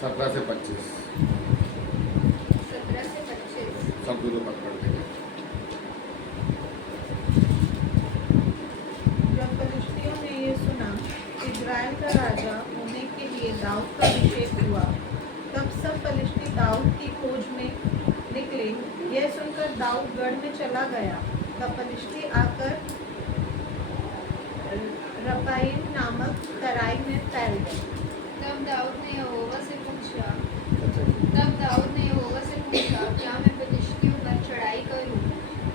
17 से 25 17 से 25 सब दोनों पद पढ़ देंगे। जब फलिश्तियों ने ये सुना कि इज़राइल का राजा होने के लिए दाऊद का अभिषेक हुआ, तब सब फलिश्ती दाऊद की खोज में निकले। यह सुनकर दाऊद गढ़ में चला गया। तब फलिश्ती आकर रपाईम नामक तराई में फैल गए। तब दाऊद ने यहोवा से पूछा, क्या मैं फलिश्तियों पर चढ़ाई करूं?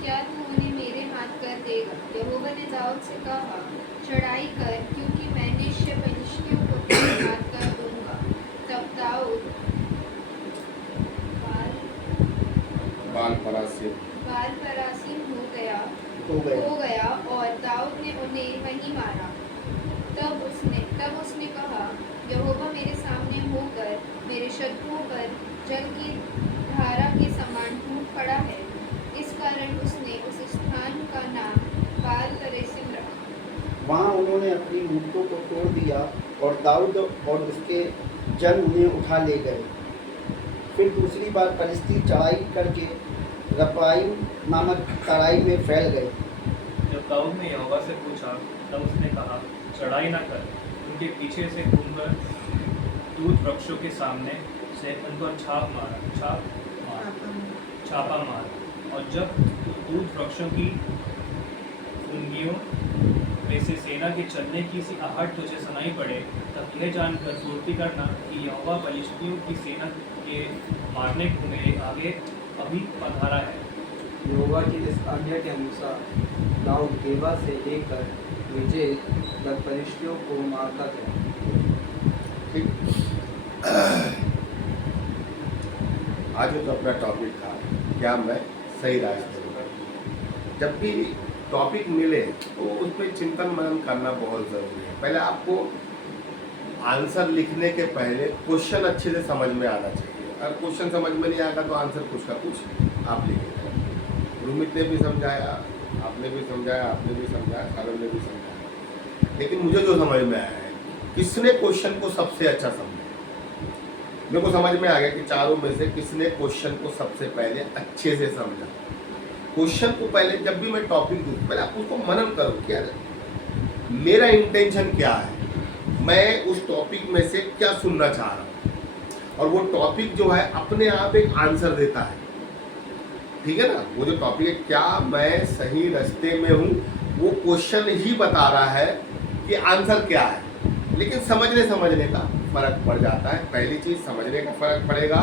क्या तू उन्हें मेरे हाथ कर देगा? यहोवा ने दाऊद से कहा, चढ़ाई कर, क्योंकि मैं निश्चय फलिश्तियों को तेरे हाथ कर दूंगा। तब दाऊद बाल परासीम हो गया और दाऊद ने उन्हें वहीं मारा। तब उसने कहा, यहोवा मेरे सामने होकर मेरे शत्रुओं पर जल की धारा के समान टूट पड़ा है। इस कारण उसने उस स्थान का नाम बाल परेसिम रखा। वहाँ उन्होंने अपनी मूर्तों को तोड़ दिया और दाऊद और उसके जन उन्हें उठा ले गए। फिर दूसरी बार फलिश्ती चढ़ाई करके रपाईम नामक तराई में फैल गए। जब दाऊद ने यहोवा से पूछा, तब उसने कहा, चढ़ाई न कर, उनके पीछे से घूमकर दूत वृक्षों के सामने से उन पर छापा मार। और जब दूत वृक्षों की फुनगियों में से सेना के चलने की सी आहट तुझे सुनाई पड़े, तब यह जानकर फुर्ती करना कि यहोवा फलिश्तियों की सेना के मारने को मेरे आगे अभी पधारा है। यहोवा की इस आज्ञा के अनुसार दाऊद गेबा से लेकर विजय तक फलिश्तियों को मारता गया। आज जो अपना टॉपिक था, क्या मैं सही रास्ते पर। जब भी टॉपिक मिले तो उस पर चिंतन मनन करना बहुत ज़रूरी है। पहले आपको आंसर लिखने के पहले क्वेश्चन अच्छे से समझ में आना चाहिए। अगर क्वेश्चन समझ में नहीं आएगा तो आंसर कुछ का कुछ आप लिखेंगे। रुमित ने भी समझाया, आपने भी समझाया, सारों ने भी समझाया, लेकिन मुझे जो समझ में आया है, किसने क्वेश्चन को सबसे अच्छा समझा। मेरे को समझ में आ गया कि चारों में से किसने क्वेश्चन को सबसे पहले अच्छे से समझा। क्वेश्चन को पहले जब भी मैं टॉपिक दूँ, पहले आप उसको मनन करो कि यार मेरा इंटेंशन क्या है, मैं उस टॉपिक में से क्या सुनना चाह रहा हूँ, और वो टॉपिक जो है अपने आप एक आंसर देता है। ठीक है ना, वो जो टॉपिक है, क्या मैं सही रास्ते में हूँ, वो क्वेश्चन ही बता रहा है कि आंसर क्या है। लेकिन समझने का फर्क पड़ जाता है। पहली चीज़ समझने का फर्क पड़ेगा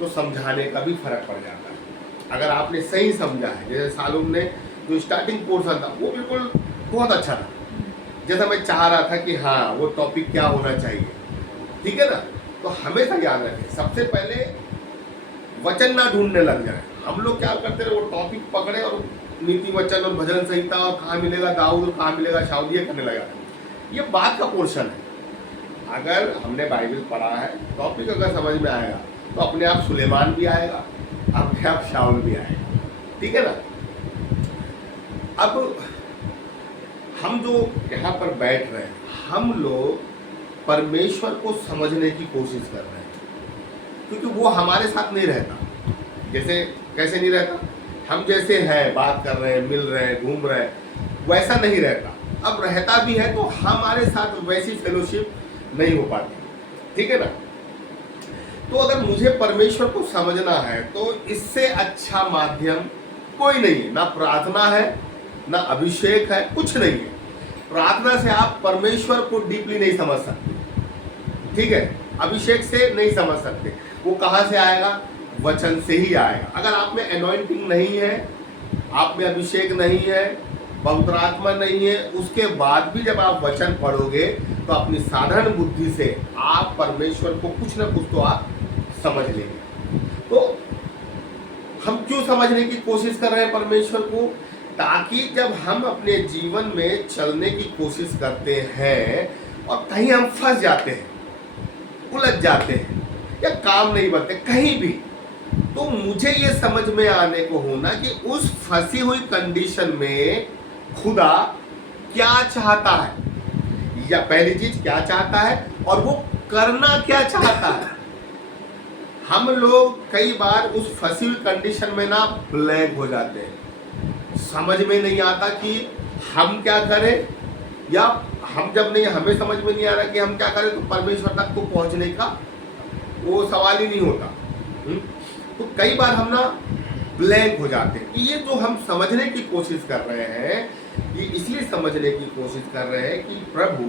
तो समझाने का भी फर्क पड़ जाता है। अगर आपने सही समझा है, जैसे सालूम ने जो स्टार्टिंग पोर्शन था वो बिल्कुल बहुत अच्छा था, जैसा मैं चाह रहा था कि हाँ वो टॉपिक क्या होना चाहिए। ठीक है ना, तो हमेशा याद रखें, सबसे पहले वचन ना ढूंढने लग जाए। हम लोग क्या करते रहे, वो टॉपिक पकड़े और नीति वचन और भजन संहिता और कहाँ मिलेगा दाऊद और कहाँ मिलेगा शाऊल, ये करने लगा। ये बात का पोर्शन है। अगर हमने बाइबल पढ़ा है, टॉपिक अगर समझ में आएगा तो अपने आप सुलेमान भी आएगा, अपने आप शाऊल भी आएगा। ठीक है ना। अब हम जो यहाँ पर बैठ रहे हैं, हम लोग परमेश्वर को समझने की कोशिश कर रहे हैं, क्योंकि वो हमारे साथ नहीं रहता। जैसे कैसे नहीं रहता, हम जैसे हैं, बात कर रहे हैं, मिल रहे हैं, घूम रहे हैं, वैसा नहीं रहता। अब रहता भी है तो हमारे साथ वैसी फेलोशिप नहीं हो पाती। ठीक है ना। तो अगर मुझे परमेश्वर को समझना है तो इससे अच्छा माध्यम कोई नहीं है। ना प्रार्थना है, ना अभिषेक है, कुछ नहीं है। प्रार्थना से आप परमेश्वर को डीपली नहीं समझ सकते। ठीक है, अभिषेक से नहीं समझ सकते। वो कहाँ से आएगा? वचन से ही आएगा। अगर आप में एनॉइंटिंग नहीं है, आप में अभिषेक नहीं है, पवित्र आत्मा नहीं है, उसके बाद भी जब आप वचन पढ़ोगे तो अपनी साधारण बुद्धि से आप परमेश्वर को कुछ ना कुछ तो आप समझ लेंगे। तो हम क्यों समझने की कोशिश कर रहे हैं परमेश्वर को? ताकि जब हम अपने जीवन में चलने की कोशिश करते हैं और कहीं हम फंस जाते हैं, उलझ जाते हैं या काम नहीं बनते कहीं भी, तो मुझे ये समझ में आने को होना कि उस फंसी हुई कंडीशन में खुदा क्या चाहता है, या पहली चीज क्या चाहता है और वो करना क्या चाहता है। हम लोग कई बार उस फंसी हुई कंडीशन में ना ब्लैंक हो जाते हैं, समझ में नहीं आता कि हम क्या करें, या हम जब नहीं, हमें समझ में नहीं आ रहा कि हम क्या करें, तो परमेश्वर तक को पहुंचने का वो सवाल ही नहीं होता। तो कई बार हम ना ब्लैंक हो जाते हैं। ये जो हम समझने की कोशिश कर रहे हैं, ये इसलिए समझने की कोशिश कर रहे हैं कि प्रभु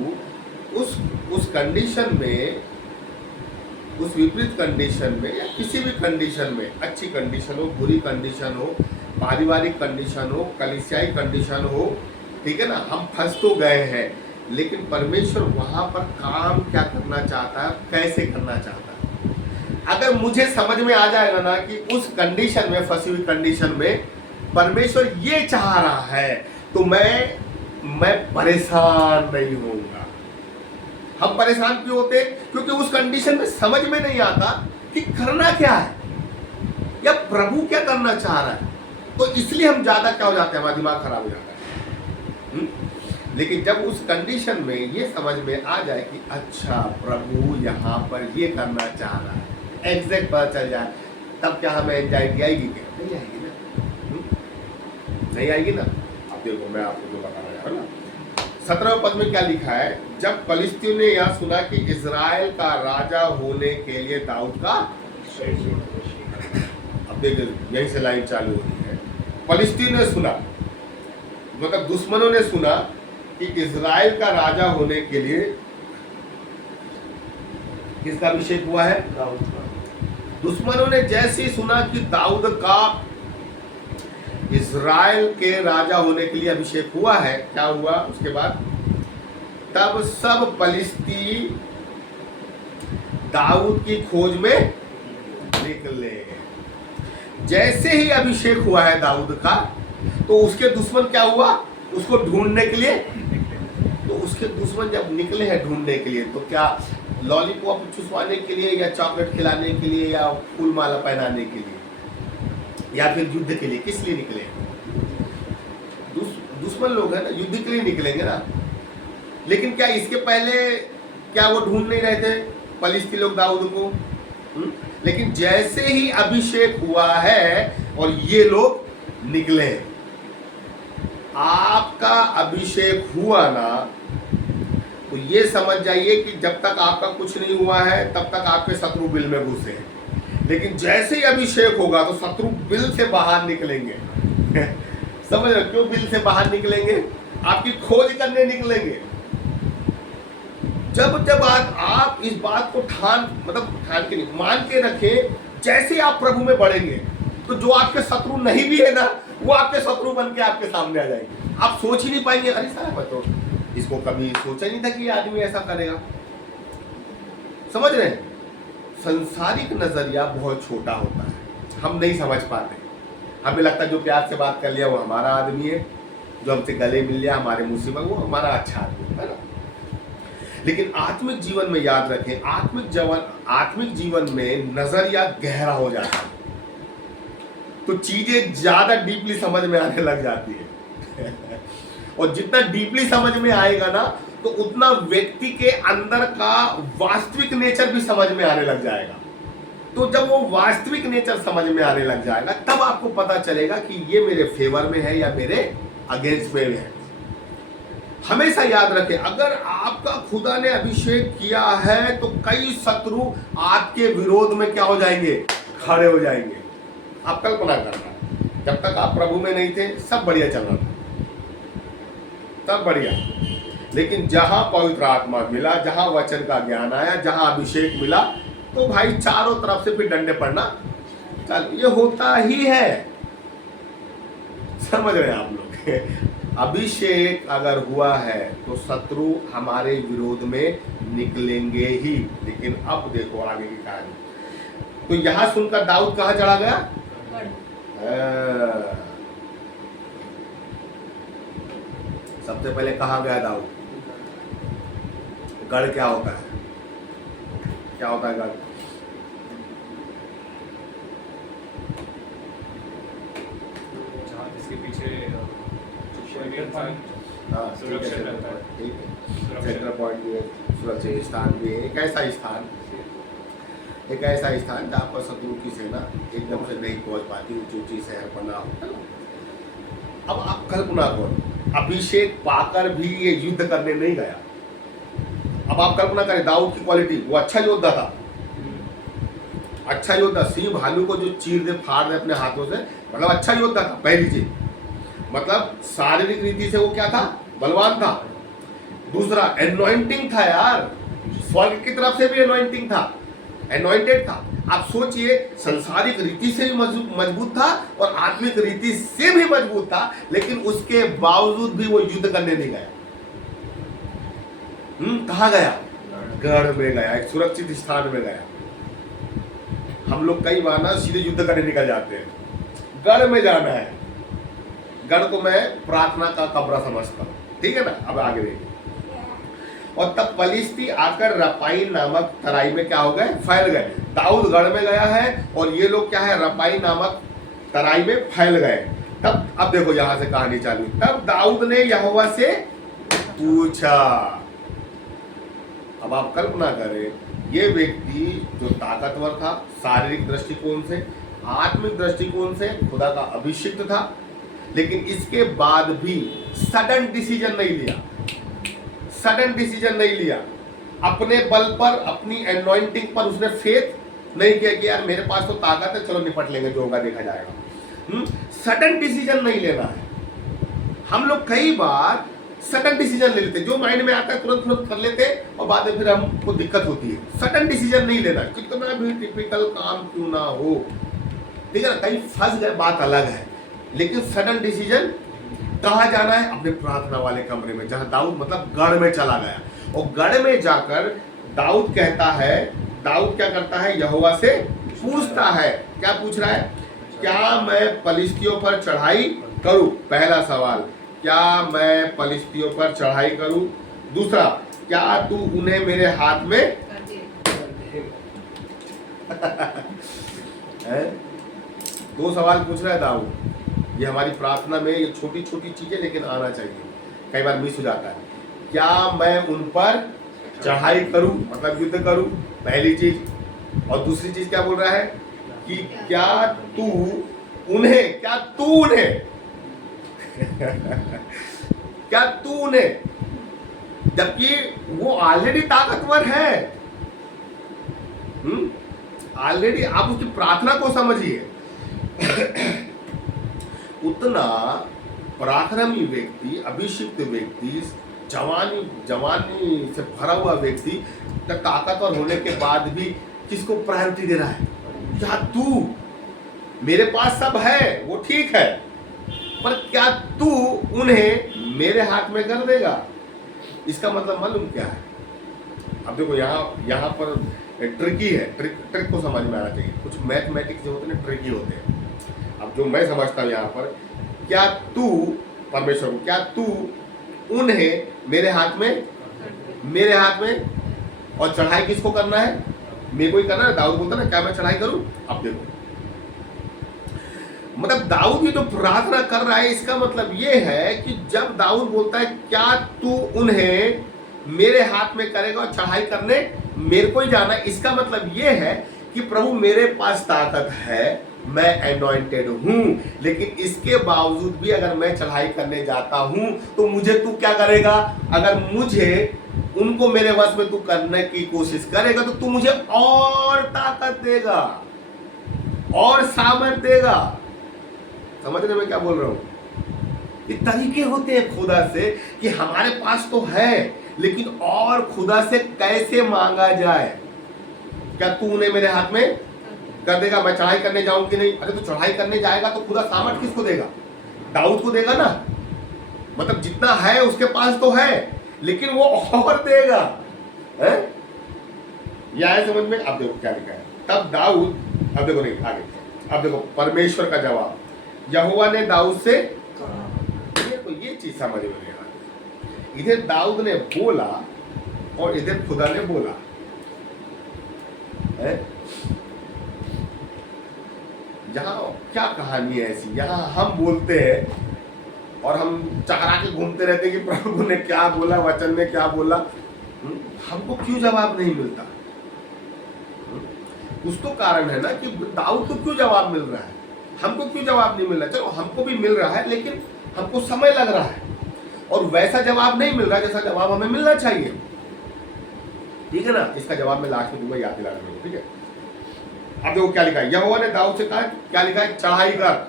उस कंडीशन में, उस विपरीत कंडीशन में, या किसी भी कंडीशन में, अच्छी कंडीशन हो, बुरी कंडीशन हो, पारिवारिक कंडीशन हो, कलीसियाई कंडीशन हो, ठीक है ना, हम फंस तो गए हैं, लेकिन परमेश्वर वहां पर काम क्या करना चाहता है, कैसे करना चाहता है। अगर मुझे समझ में आ जाएगा ना कि उस कंडीशन में, फंसी हुई कंडीशन में परमेश्वर ये चाह रहा है, तो मैं परेशान नहीं होऊंगा। हम परेशान क्यों होते? क्योंकि उस कंडीशन में समझ में नहीं आता कि करना क्या है या प्रभु क्या करना चाह रहा है। तो इसलिए हम ज्यादा क्या हो जाते हैं, हमारा दिमाग खराब हो जाता है। लेकिन जब उस कंडीशन में ये समझ में आ जाए कि अच्छा प्रभु यहाँ पर ये करना चाह रहा है, एग्जैक्ट पता चल जाए, तब क्या हमें एंजाइटी आएगी? क्या नहीं आएगी ना, नहीं आएगी ना। अब देखो मैं आपको जो बता रहा हूँ ना, 17वें पद में क्या लिखा है, जब फलिस्तियों ने यह सुना कि इजराइल का राजा होने के लिए दाऊद का, अब देखिए यहीं से लाइन चालू हो रही है। फलिस्तियों ने सुना, मतलब दुश्मनों ने सुना कि इजराइल का राजा होने के लिए किसका अभिषेक हुआ है? दाऊद का। दुश्मनों ने जैसे ही सुना कि दाऊद का इजराइल के राजा होने के लिए अभिषेक हुआ है, क्या हुआ उसके बाद? तब सब फलिस्ती दाऊद की खोज में निकले। जैसे ही अभिषेक हुआ है दाऊद का, तो उसके दुश्मन क्या हुआ? उसको ढूंढने के लिए, तो उसके दुश्मन जब निकले हैं ढूंढने के लिए, तो क्या लॉलीपॉप चुसवाने के लिए, या चॉकलेट खिलाने के लिए, या फूल माला पहनाने के लिए, या फिर युद्ध के लिए? किस लिए निकले? दुश्मन लोग हैं ना, युद्ध के लिए निकलेंगे ना। लेकिन क्या इसके पहले क्या वो ढूंढ नहीं रहे थे फलिस्ती लोग दाऊद को? लेकिन जैसे ही अभिषेक हुआ है और ये लोग निकले, आपका अभिषेक हुआ ना, तो ये समझ जाइए कि जब तक आपका कुछ नहीं हुआ है तब तक आपके शत्रु बिल में घुसे हैं। लेकिन जैसे ही अभिषेक होगा तो शत्रु बिल से बाहर निकलेंगे। समझ रहे? क्यों बिल से बाहर निकलेंगे? आपकी खोज करने निकलेंगे। जब आप इस बात को ठान के नहीं, मान के रखें, जैसे आप प्रभु में बढ़ेंगे तो जो आपके शत्रु नहीं भी है ना, वो आपके शत्रु बन के आपके सामने आ जाएंगे। आप सोच ही नहीं पाएंगे, अरे साहब बताओ, इसको कभी सोचा नहीं था कि ये आदमी ऐसा करेगा। समझ रहे हैं? संसारिक नजरिया बहुत छोटा होता है, हम नहीं समझ पाते। हमें लगता है जो प्यार से बात कर लिया वो हमारा आदमी है, जो हमसे गले मिल लिया हमारे मुसीबत, वो हमारा अच्छा आदमी है ना। लेकिन आत्मिक जीवन में याद रखें, आत्मिक जीवन में नजरिया गहरा हो जाता है तो चीजें ज्यादा डीपली समझ में आने लग जाती है। और जितना डीपली समझ में आएगा ना, तो उतना व्यक्ति के अंदर का वास्तविक नेचर भी समझ में आने लग जाएगा। तो जब वो वास्तविक नेचर समझ में आने लग जाएगा, तब आपको पता चलेगा कि ये मेरे फेवर में है या मेरे अगेंस्ट में है। हमेशा याद रखें, अगर आपका खुदा ने अभिषेक किया है तो कई शत्रु आपके विरोध में क्या हो जाएंगे? खड़े हो जाएंगे। आप कल्पना करना, जब तक आप प्रभु में नहीं थे सब बढ़िया चल रहा था, सब बढ़िया। लेकिन जहां पवित्र आत्मा मिला, जहां वचन का ज्ञान आया, जहां अभिषेक मिला, तो भाई चारों तरफ से फिर डंडे पड़ना चल, ये होता ही है। समझ रहे हैं आप लोग? अभिषेक अगर हुआ है तो शत्रु हमारे विरोध में निकलेंगे ही। लेकिन अब देखो आगे की कहानी। तो यहां सुनकर दाऊद कहां चढ़ा गया? सबसे पहले कहां गया दाऊद? गढ़ क्या होता है? क्या होता है गढ़? जहाँ जिसके पीछे हाँ, सुरक्षित रहता है। ठीक है, सेंटर पॉइंट भी है, सुरक्षित स्थान भी है। एक ऐसा स्थान एक ऐसा स्थान जहाँ पर शत्रु की सेना एकदम से नहीं पहुंच पाती, ऊंची ऊंची शहर बना होता ना। अब आप कल्पना करो, अभिषेक पाकर भी ये युद्ध करने नहीं गया। अब आप कल्पना करें दाऊद की क्वालिटी, वो अच्छा योद्धा था, अच्छा योद्धा, सिंह भालू को जो चीर दे फाड़ दे अपने हाथों से, मतलब अच्छा योद्धा था। पहली चीज मतलब शारीरिक रीति से वो क्या था, बलवान था। दूसरा एनॉइंटिंग था यार, स्वर्ग की तरफ से भी एनॉइंटिंग था, एनॉइंटेड था। आप सोचिए, सांसारिक रीति से भी मजबूत था और आत्मिक रीति से भी मजबूत था, लेकिन उसके बावजूद भी वो युद्ध करने नहीं गया। कहाँ गया? गढ़ में गया, एक सुरक्षित स्थान में गया। हम लोग कई बार ना सीधे युद्ध करने निकल जाते हैं, गढ़ में जाना है। गढ़ को मैं प्रार्थना का कमरा समझता हूँ, ठीक है ना। अब आगे देखिए, और तब पलिश्ती आकर रपाई नामक तराई में क्या हो गए, फैल गए। दाऊद गढ़ में गया है और ये लोग क्या है, रपाई नामक तराई में फैल गए। तब अब देखो यहां से कहानी चालू। तब दाऊद ने यहोवा से पूछा। अब आप कल्पना करें, ये व्यक्ति जो ताकतवर था शारीरिक दृष्टिकोण से, आत्मिक दृष्टिकोण से खुदा का अभिषिक्त था, लेकिन इसके बाद भी सडन डिसीजन नहीं लिया, सडन डिसीजन नहीं लिया। अपने बल पर, अपनी एनॉइंटिंग पर उसने फेथ नहीं किया कि यार मेरे पास तो ताकत है, चलो निपट लेंगे, जो होगा देखा जाएगा। सडन डिसीजन नहीं लेना है। हम लोग कई बार सडन डिसीजन ले लेते, जो माइंड में आता है तुरंत तुरंत कर लेते और बाद में फिर हमको दिक्कत होती है। सडन डिसीजन नहीं लेना, कितना भी टिपिकल काम क्यों ना हो, ठीक है ना, कहीं फंस गए बात अलग है, लेकिन सडन डिसीजन कहाँ जाना है, अपने प्रार्थना वाले कमरे में, जहां दाऊद मतलब गढ़ में चला गया। और गढ़ में जाकर दाऊद कहता है, दाऊद क्या करता है, यहोवा से पूछता है। क्या पूछ रहा है? क्या मैं पलिश्तियों पर चढ़ाई करूं? पहला सवाल, क्या मैं पलिश्तियों पर चढ़ाई करूं? दूसरा, क्या तू उन्हें मेरे हाथ में है? दो सवाल पूछ रहा है दाऊद। ये हमारी प्रार्थना में ये छोटी छोटी चीजें लेकिन आना चाहिए, कई बार मिस हो जाता है। क्या मैं उन पर चढ़ाई करूं, मतलब युद्ध करूं, पहली चीज। और दूसरी चीज क्या बोल रहा है कि क्या तू उन्हें, क्या तू उन्हें क्या तू उन्हें, जबकि वो ऑलरेडी ताकतवर है। ऑलरेडी आप उसकी प्रार्थना को समझिए। उतना पराक्रमी व्यक्ति, अभिषिक्त व्यक्ति, जवानी से भरा हुआ व्यक्ति ताकतवर होने के बाद भी किसको प्रायोरिटी दे रहा है? क्या तू, मेरे पास सब है वो ठीक है, पर क्या तू उन्हें मेरे हाथ में कर देगा? इसका मतलब मालूम क्या है? अब देखो यहाँ पर ट्रिकी है, ट्रिक को समझ में आना चाहिए। कुछ मैथमेटिक्स जो होते हैं ट्रिकी होते हैं। अब जो मैं समझता हूँ यहाँ पर, क्या तू, परमेश्वर को, क्या तू उन्हें मेरे हाथ में, और चढ़ाई किसको करना है? मेरे को ही करना है। दाऊद बोलता ना, क्या मैं चढ़ाई करूं? अब देखो, मतलब दाऊद ये जो प्रार्थना कर रहा है, इसका मतलब ये है कि जब दाऊद बोलता है क्या तू उन्हें मेरे हाथ में करेगा और चढ़ाई करने मेरे को ही जाना है, इसका मतलब ये है कि प्रभु मेरे पास ताकत है, मैं एनॉइंटेड हूं, लेकिन इसके बावजूद भी अगर मैं चढ़ाई करने जाता हूं तो मुझे तू क्या करेगा? अगर मुझे उनको मेरे वश में तू करने की कोशिश करेगा तो तू मुझे और ताकत देगा और सामर्थ देगा। समझने में क्या बोल रहा हूं? ये तरीके होते हैं खुदा से कि हमारे पास तो है, लेकिन और खुदा से कैसे मांगा जाए। क्या तू उन्हें मेरे हाथ में कर देगा? मैं चढ़ाई करने जाऊं कि नहीं? अरे तो चढ़ाई करने जाएगा तो खुदा सामर्थ किसको देगा? दाऊद को देगा ना। मतलब जितना है उसके पास तो है, लेकिन वो और देगा, है? यह है समझ में? अब देखो क्या लिखा है। तब दाऊद, अब देखो नहीं आगे, अब देखो परमेश्वर का जवाब, यहोवा ने दाऊद से, तो ये चीज समझ में नहीं आ रही। इधर दाऊद ने बोला और इधर खुदा ने बोला, है? यहाँ क्या कहानी है ऐसी? यहाँ हम बोलते हैं और हम चकरा के घूमते रहते हैं कि प्रभु ने क्या बोला, वचन ने क्या बोला, हमको क्यों जवाब नहीं मिलता? कुछ तो कारण है ना कि दाऊद को क्यों जवाब मिल रहा है, हमको क्यों जवाब नहीं मिल रहा। चलो हमको भी मिल रहा है, लेकिन हमको समय लग रहा है और वैसा जवाब नहीं मिल रहा जैसा जवाब हमें मिलना चाहिए। ठीक है ना, इसका जवाब मैं लास्ट में दूंगा, याद दिला दूंगा। ठीक है, अब देखो क्या लिखा है, यहोवा ने दाऊद से कहा, क्या लिखा है, चढ़ाई कर।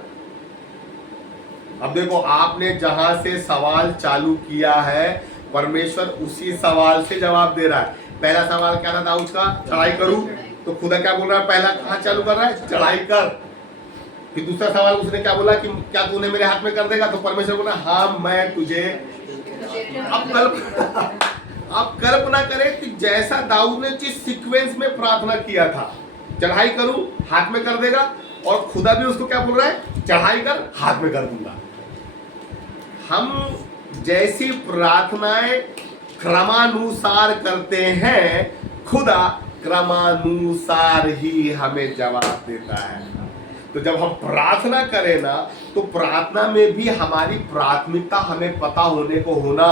अब देखो आपने जहां से सवाल चालू किया है, परमेश्वर उसी सवाल से जवाब दे रहा है। पहला सवाल क्या था दाऊद का, चढ़ाई करूं, तो खुदा क्या बोल रहा है, पहला कहां चालू कर रहा है, चढ़ाई कर। फिर दूसरा सवाल उसने क्या बोला कि क्या तूने मेरे हाथ में कर देगा, तो परमेश्वर बोला हाँ मैं तुझे। अब कल्पना करें कि जैसा दाऊद ने जिस सीक्वेंस में प्रार्थना किया था, चढ़ाई करूं हाथ में कर देगा, और खुदा भी उसको क्या बोल रहा है, चढ़ाई कर हाथ में कर दूंगा। हम जैसी प्रार्थनाएं क्रमानुसार करते हैं, खुदा क्रमानुसार ही हमें जवाब देता है। तो जब हम प्रार्थना करें ना, तो प्रार्थना में भी हमारी प्राथमिकता हमें पता होने को होना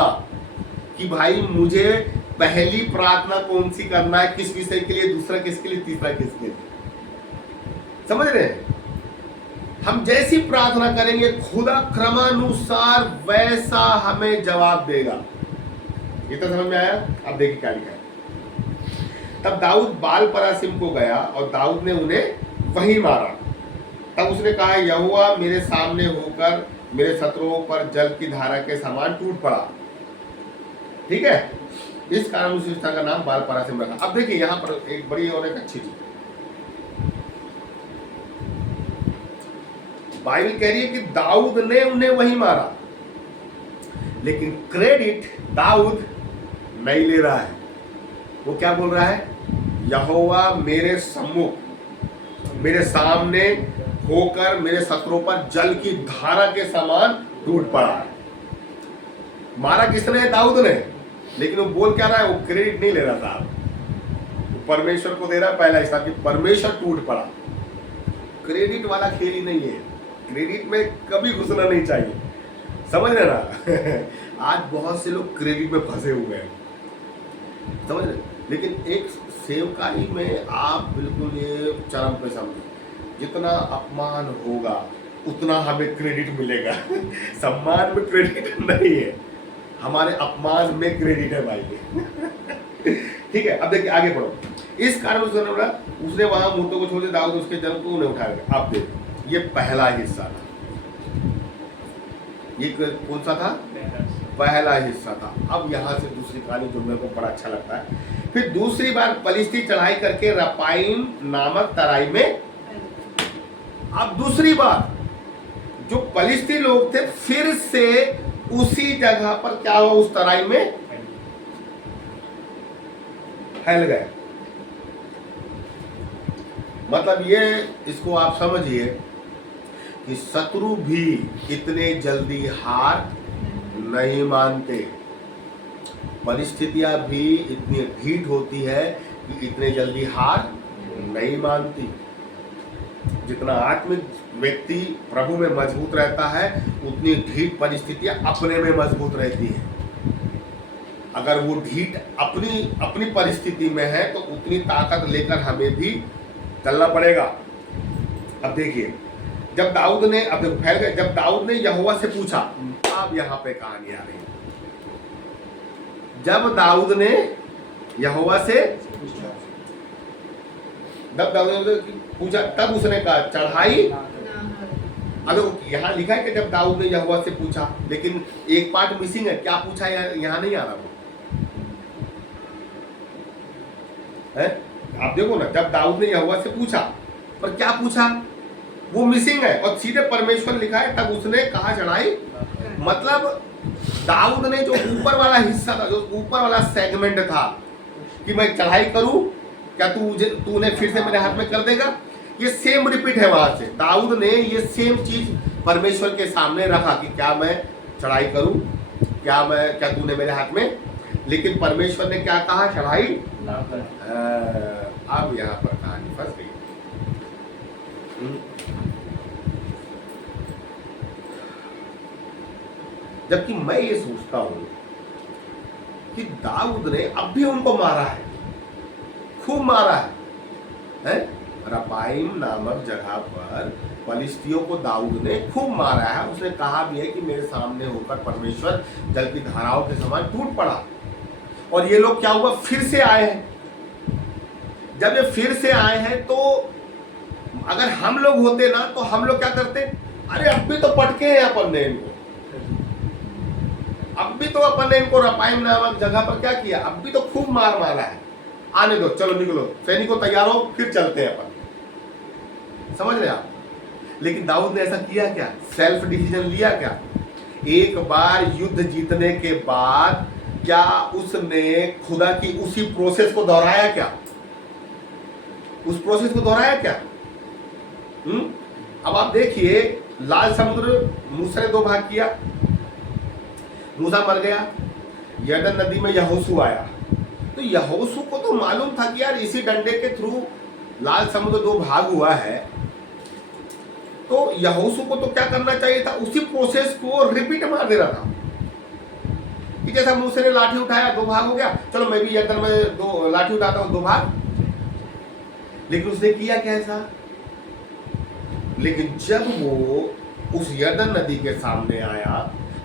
कि भाई मुझे पहली प्रार्थना कौन सी करना है, किस विषय के लिए, दूसरा किसके लिए, तीसरा किसके लिए। समझ रहे हैं, हम जैसी प्रार्थना करेंगे खुदा क्रमानुसार वैसा हमें जवाब देगा। ये तो समझ में आया। अब देखिए क्या लिखा है, तब दाऊद बाल परासिम को गया और दाऊद ने उन्हें वहीं मारा। तब उसने कहा, यहोवा मेरे सामने होकर मेरे शत्रुओं पर जल की धारा के समान टूट पड़ा। ठीक है, इस कारण उस स्थान का नाम बाल परासिम रखा। अब देखिए यहाँ पर एक बड़ी और एक अच्छी चीज, बाइबल कह रही है कि दाऊद ने उन्हें वहीं मारा, लेकिन क्रेडिट दाऊद नहीं ले रहा है। वो क्या बोल रहा है, यहोवा मेरे सम्मुख, मेरे सामने होकर मेरे शत्रुओं पर जल की धारा के समान टूट पड़ा। मारा किसने है, दाऊद ने, लेकिन वो बोल क्या रहा है, वो क्रेडिट नहीं ले रहा था, वो परमेश्वर को दे रहा है पहला हिस्सा कि परमेश्वर टूट पड़ा। क्रेडिट वाला खेल ही नहीं है, क्रेडिट में कभी घुसना नहीं चाहिए। समझ रहे ना आज बहुत से लोग क्रेडिट में फंसे हुए हैं, समझ रहे। लेकिन एक सेवकाई में आप बिल्कुल ये चरम पे समझे, जितना अपमान होगा उतना हमें क्रेडिट मिलेगा सम्मान में क्रेडिट नहीं है, हमारे अपमान में क्रेडिट है भाई ठीक है, अब देखिए आगे पढ़ो। इस कारण उसने वहां मूर्तों को छोड़ दिया, दाऊद उसके जन्म को उन्हें उठाया। अब देखो ये पहला हिस्सा था, ये कौन सा था, पहला हिस्सा था। अब यहां से दूसरी कहानी जो मेरे को बड़ा अच्छा लगता है, फिर दूसरी बार पलिश्ती चढ़ाई करके रपाइम नामक तराई में। अब दूसरी बार जो पलिश्ती लोग थे फिर से उसी जगह पर क्या हुआ, उस तराई में फैल गए। मतलब ये, इसको आप समझिए कि शत्रु भी इतने जल्दी हार नहीं मानते, परिस्थितियां भी इतनी ढीठ होती है कि इतने जल्दी हार नहीं मानती। जितना आत्मिक व्यक्ति प्रभु में मजबूत रहता है, उतनी ढीठ परिस्थितियां अपने में मजबूत रहती हैं। अगर वो ढीठ अपनी परिस्थिति में है तो उतनी ताकत लेकर हमें भी चलना पड़ेगा। अब देखिए, जब दाऊद ने, अब देखो फैल गए, जब दाऊद ने यहोवा से पूछा, अब यहां पे कहानी आ रही है। जब दाऊद ने यहोवा से पूछा, तब उसने कहा चढ़ाई। अब यहाँ लिखा है कि जब दाऊद ने यहोवा से पूछा, लेकिन एक पार्ट मिसिंग है, क्या पूछा यहाँ नहीं आ रहा वो है। आप देखो ना, जब दाऊद ने यहोवा से पूछा, पर क्या पूछा वो मिसिंग है, और सीधे परमेश्वर लिखा है तब उसने कहा चढ़ाई। मतलब दाऊद ने जो ऊपर वाला हिस्सा था, जो ऊपर वाला सेगमेंट था कि मैं चढ़ाई करूं, क्या तूने फिर से मेरे हाथ में कर देगा, ये सेम रिपीट है। वहां से दाऊद ने ये सेम चीज परमेश्वर के सामने रखा कि क्या मैं चढ़ाई करूं, क्या तूने मेरे हाथ में, लेकिन परमेश्वर ने क्या कहा, चढ़ाई। अब यहां पर कहानी फंस गई। जबकि मैं ये सोचता हूं कि दाऊद ने अब भी उनको मारा है, खूब मारा है? रपाइम नामक जगह पर पलिश्तियों को दाऊद ने खूब मारा है। उसने कहा भी है कि मेरे सामने होकर परमेश्वर जल की धाराओं के समान टूट पड़ा। और ये लोग क्या हुआ, फिर से आए हैं। जब ये फिर से आए हैं तो अगर हम लोग होते ना तो हम लोग क्या करते, अरे अब भी तो पटके हैं अपन ने इनको, अब भी तो अपन ने इनको रपाइम नामक जगह पर क्या किया, अब भी तो खूब मार मारा है, आने दो, चलो निकलो, सैनिकों तैयार हो, फिर चलते हैं अपन। समझ रहे आप? लेकिन दाऊद ने ऐसा किया क्या, सेल्फ डिसीजन लिया क्या? एक बार युद्ध जीतने के बाद क्या उसने खुदा की उसी प्रोसेस को दोहराया क्या? उस प्रोसेस को दोहराया क्या? अब आप देखिए, लाल समुद्र मूसा ने 2 भाग किया, मूसा मर गया, यरदन नदी में यहोशू आया। तो यहोशू को तो मालूम था कि यार इसी डंडे के थ्रू लाल समुद्र 2 भाग हुआ है, तो यहोशू को तो क्या करना चाहिए था, उसी प्रोसेस को रिपीट मार देना था कि जैसा मूसा ने लाठी उठाया 2 भाग हो गया, चलो मैं भी यरदन में 2 लाठी उठाता हूं 2 भाग। लेकिन उसने किया क्या ऐसा? लेकिन जब वो उस यरदन नदी के सामने आया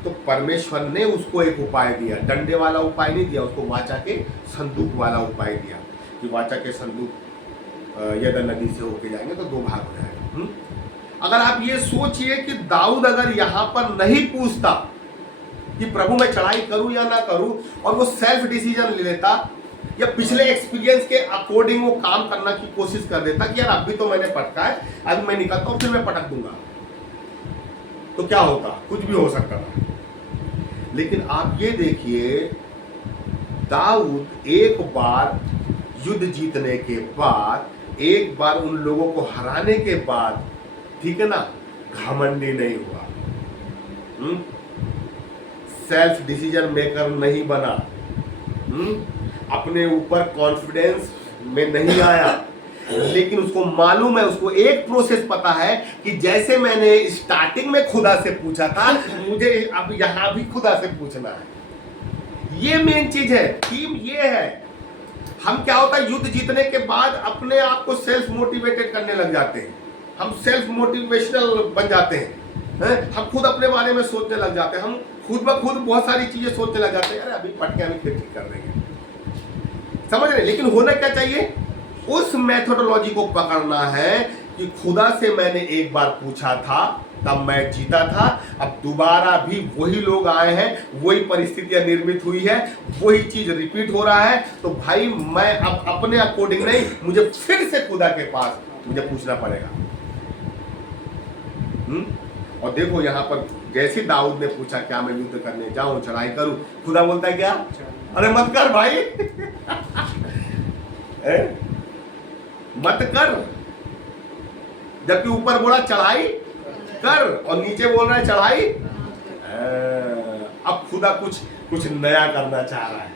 तो परमेश्वर ने उसको एक उपाय दिया, डंडे वाला उपाय नहीं दिया, उसको वाचा के संदूक वाला उपाय दिया कि वाचा के संदूक यरदन नदी से होके जाएंगे तो 2 भाग हो जाएगा। अगर आप ये सोचिए कि दाऊद अगर यहाँ पर नहीं पूछता कि प्रभु मैं चढ़ाई करूं या ना करूं, और वो सेल्फ डिसीजन ले लेता या पिछले एक्सपीरियंस के अकॉर्डिंग वो काम करना की कोशिश कर देता कि यार अभी तो मैंने पटका है, अभी मैं निकलता हूं, फिर मैं पटक दूंगा, तो क्या होता, कुछ भी हो सकता था। लेकिन आप ये देखिए, दाऊद एक बार युद्ध जीतने के बाद, एक बार उन लोगों को हराने के बाद, ठीक है ना, घमंडी नहीं हुआ, सेल्फ डिसीजन मेकर नहीं बना, अपने ऊपर कॉन्फिडेंस में नहीं आया। लेकिन उसको मालूम है, उसको एक प्रोसेस पता है कि जैसे मैंने स्टार्टिंग में खुदा से पूछा था, मुझे अब यहां भी खुदा से पूछना है। ये मेन चीज है, थीम ये है। हम क्या होता है, युद्ध जीतने के बाद अपने आप को सेल्फ मोटिवेटेड करने लग जाते हैं, हम सेल्फ मोटिवेशनल बन जाते हैं, हम खुद अपने बारे में सोचने लग जाते हैं, हम खुद ब खुद बहुत सारी चीजें सोचने लग जाते हैं, अरे अभी पटके अभी फिर ठीक कर देंगे, समझ रहे? लेकिन होना क्या चाहिए, उस मेथोडोलॉजी को पकड़ना है कि खुदा से मैंने एक बार पूछा था तब मैं जीता था, अब दोबारा भी वही लोग आए हैं, वही परिस्थितियां निर्मित हुई है, वही चीज रिपीट हो रहा है, तो भाई मैं अब अपने अकॉर्डिंग नहीं, मुझे फिर से खुदा के पास मुझे पूछना पड़ेगा। और देखो यहाँ पर जैसे दाऊद ने पूछा क्या मैं युद्ध करने जाऊं, चढ़ाई करूं, खुदा बोलता है क्या, अरे मत कर भाई मत कर, जबकि ऊपर बोला चढ़ाई कर और नीचे बोल रहा है चढ़ाई। अब खुदा कुछ नया करना चाह रहा है,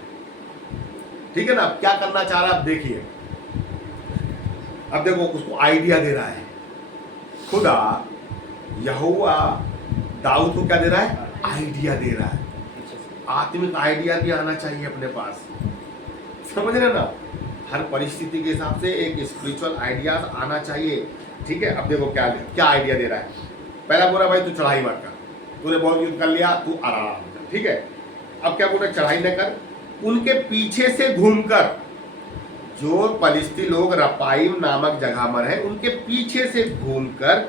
ठीक है ना? क्या करना चाह रहा है, अब देखिए, अब देखो उसको आइडिया दे रहा है खुदा, यहोवा दाऊद को क्या दे रहा है, आइडिया दे रहा है। आत्मिक आइडिया भी आना चाहिए अपने पास, समझ रहे ना? हर परिस्थिति के हिसाब से एक स्पिरिचुअल आइडिया आना चाहिए, ठीक है? अब देखो क्या आइडिया दे रहा है। पहला बोला भाई तू चढ़ाई मत कर, तूने बहुत युद्ध कर लिया, तू आराम कर, ठीक है? अब क्या बोल रहा है, चढ़ाई न कर, उनके पीछे से घूमकर, जो पलिश्ती लोग रपाइम नामक जगह पर है, उनके पीछे से घूमकर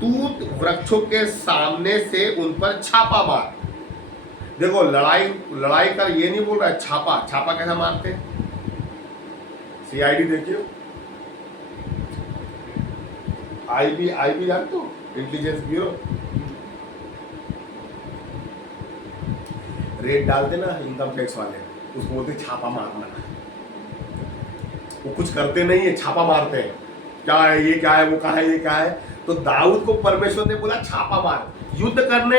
तूत वृक्षों के सामने से उन पर छापा मार। देखो लड़ाई कर ये नहीं बोल रहा है, छापा कैसा मारते हैं, सीआईडी देखिए, आईबी जान तो इंटेलिजेंस ब्यूरो, रेड डालते ना इनकम टैक्स वाले, उसको बोलते छापा मारना। वो कुछ करते नहीं है, छापा मारते हैं, क्या है ये, क्या है वो, कहा है ये, क्या है। तो दाऊद को परमेश्वर ने बोला छापा मार, युद्ध करने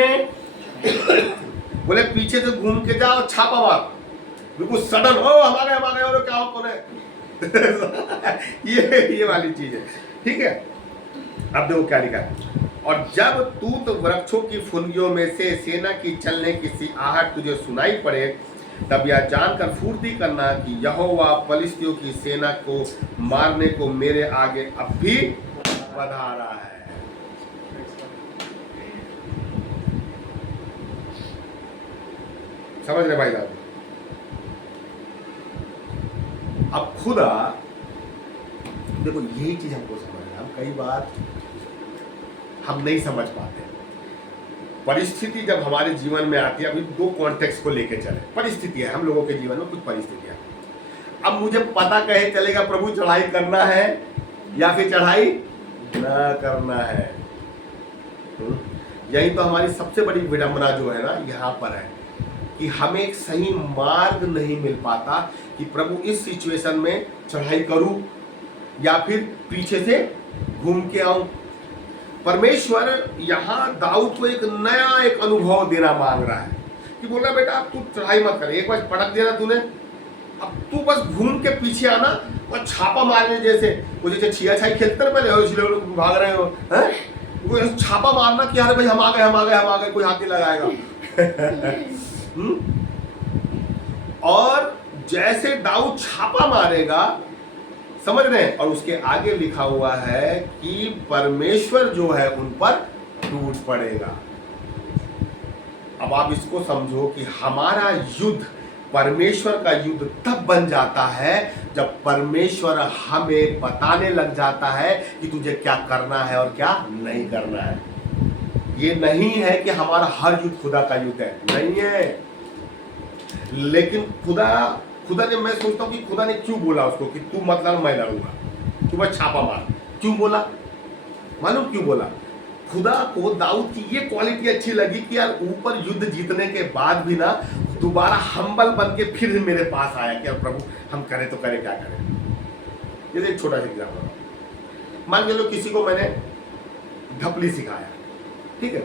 बोले पीछे से घूम के जाओ, छापा मार, बिल्कुल सडन हो, हमारे और क्या हो, कौन है ये वाली चीज है, ठीक है? अब देखो क्या लिखा है, और जब तूत वृक्षों की फुनगियों में से सेना की चलने की सी आहट तुझे सुनाई पड़े, तब यह जानकर फुर्ती करना कि यहोवा पलिश्तियों की सेना को मारने को मेरे आगे अब भी बढ़ा रहा है। समझ रहे भाई साहब? अब खुदा देखो यही चीज हमको समझना, हम कई बार हम नहीं समझ पाते। परिस्थिति जब हमारे जीवन में आती है, अभी दो कॉन्टेक्स्ट को लेके चले, परिस्थिति है हम लोगों के जीवन में कुछ परिस्थितियां। अब मुझे पता कहे चलेगा प्रभु चढ़ाई करना है या फिर चढ़ाई ना करना है। यही तो हमारी सबसे बड़ी विडंबना जो है ना यहाँ पर है कि हमें एक सही मार्ग नहीं मिल पाता कि प्रभु इस सिचुएशन में चढ़ाई करूं या फिर पीछे से घूम के आऊं। परमेश्वर यहाँ दाऊद को एक नया एक अनुभव देना मांग रहा है कि बोला बेटा अब तू चढ़ाई मत कर, एक बार पटक देना तूने, अब तू बस घूम के पीछे आना और छापा मारने जैसे वो जैसे छिया छाई खेलते ना पहले, इसलिए लोग भाग रहे हो हैं, वो छापा मारना कि अरे भाई हम आ गए हम आ गए हम आ गए, कोई हाथ नहीं लगाएगा। और जैसे दाऊद छापा मारेगा, समझ रहे हैं, और उसके आगे लिखा हुआ है कि परमेश्वर जो है उन पर टूट पड़ेगा। अब आप इसको समझो कि हमारा युद्ध परमेश्वर का युद्ध तब बन जाता है जब परमेश्वर हमें बताने लग जाता है कि तुझे क्या करना है और क्या नहीं करना है। ये नहीं है कि हमारा हर युद्ध खुदा का युद्ध है, नहीं है। लेकिन खुदा ने, मैं सोचता हूँ कि खुदा ने क्यों बोला उसको कि तू मत लड़ मैं लड़ूंगा, तू बस छापा मार। क्यों बोला मालूम? क्यों बोला? खुदा को दाऊद की ये क्वालिटी अच्छी लगी कि यार ऊपर युद्ध जीतने के बाद भी ना दोबारा हम्बल बन के फिर मेरे पास आया कि यार प्रभु हम करें तो करें, क्या करें। ये एक छोटा सा एग्जाम्पल, मान के लो किसी को मैंने ढपली सिखाया, ठीक है,